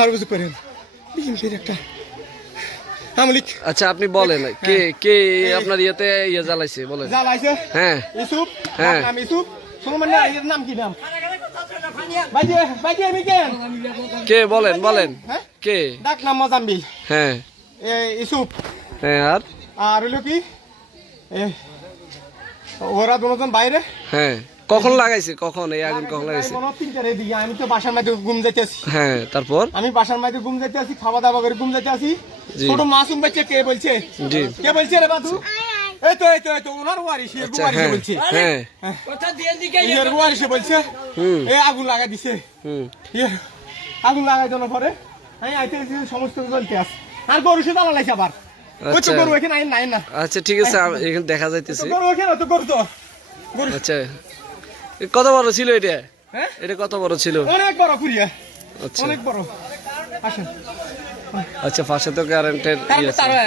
আর বুঝতে পারেন বিএনপির একটা আমলিক। আচ্ছা আপনি বলেন কে কে আপনার ইয়েতে ইয়ে জ্বালাইছে বলেন। জ্বালাইছে হ্যাঁ ইউসুফ, হ্যাঁ নাম ইউসুফ। শুনুন মানে এর নাম কি নাম? বাইজে বাইজে আমি কেন? কে বলেন বলেন হ্যাঁ কে? ডাক নাম মোজাম্বিল। হ্যাঁ ইউসুফ হ্যাঁ আর হলো কি ওরা দুজন বাইরে। হ্যাঁ কখন লাগাইছে, কখন এই আগুন কখন লাগাইছে? আমি তো বাসার মাঝে ঘুম যাইতে আছি। হ্যাঁ তারপর আমি বাসার মাঝে ঘুম যাইতে আছি, খাওয়া দাওয়া করে ঘুম যাইতে আছি। জি। ছোট মাসুম বাচ্চা কে বলছে? জি কে বলছে রে বাদু? এই তো ওনার ওয়ারিশ আচ্ছা ওয়ারিশ হ্যাঁ বলছে। হ্যাঁ এর ওয়ারিশ বলছে হুম এই আগুন লাগা দিছে। হুম আগুন লাগাই দেওয়ার পরে আমি আইতে সমস্ত জ্বলতে আস আর গরু সে জ্বালা লাইছে আবার। ওই তো আচ্ছা গরু এখানে নাই না। আচ্ছা ঠিক আছে এখানে দেখা যাইতেছে। গরু এখানে তো গরু তো গরু। আচ্ছা কত বড় ছিল এটা? হ্যাঁ এটা কত বড় ছিল? অনেক বড় কুড়িয়া, আচ্ছা অনেক বড়। আসেন আচ্ছা ফাঁসে তো কারেন্টের ইয়ে আছে। তারপরে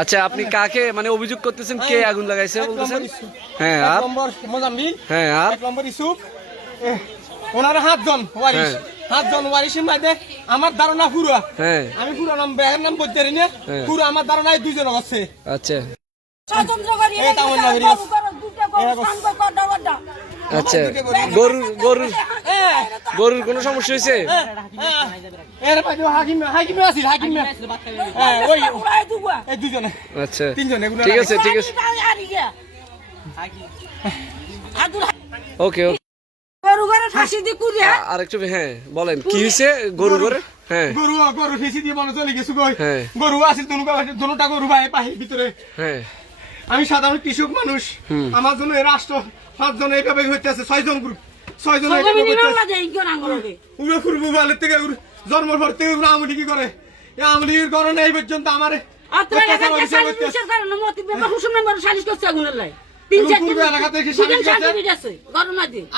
আচ্ছা আপনি কাকে মানে অভিযোগ করতেছেন, কে আগুন লাগাইছে বলতেছেন? হ্যাঁ আর নম্বর মোজাম্বিল, হ্যাঁ আর এক নম্বর ইউসুফ। ওনারা 7 জন ওয়ারিশ, হ্যাঁ। 7 জন ওয়ারিশের মধ্যে আমার ধারণা পুরো, হ্যাঁ আমি পুরো নাম ব্যাগের নাম বলতে পারি না, হ্যাঁ। পুরো আমার ধারণা 2 জন আছে। আচ্ছা এই তামন নগরী আছে। আচ্ছা গরুর গরুর কোনো সমস্যা হয়েছে? এর পাশে হাকিম আছিল হাকিম। হ্যাঁ ওই এই 2 জনে আচ্ছা 3 জনে এগুলো ঠিক আছে ঠিক আছে ওকে ওকে আর একটু হ্যাঁ বলেন কি হয়েছে গরু ঘরে? হ্যাঁ গরু ফেসি দিয়ে মনে চলে গেছে গই। হ্যাঁ গরু আছে দুটা গরু ভাই পাহির ভিতরে। হ্যাঁ আমি সাধারণ কৃষক মানুষ, আমার জন্য এই রাষ্ট্র 5 জন এইভাবে হইতেছে, 6 জন গ্রুপ 6 জন থেকে জন্মের পর থেকে আমলি কি করে আমলির কারণে এই পর্যন্ত আমার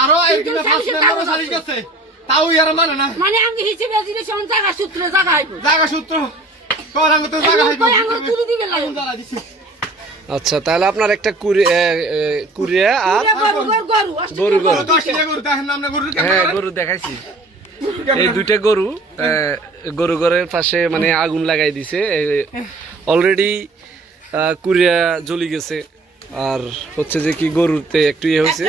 আরো তাও ইয়ার মানে না জায়গা সূত্র আচ্ছা তাহলে আপনার একটা কুরিয়া আর গরু হ্যাঁ গরু দেখাইছি। এই 2টা গরু গরু ঘরের পাশে মানে আগুন লাগাই দিছে অলরেডি। কুরিয়া জ্বলি গেছে আর হচ্ছে যে কি গরুতে একটু ইয়ে হয়েছে।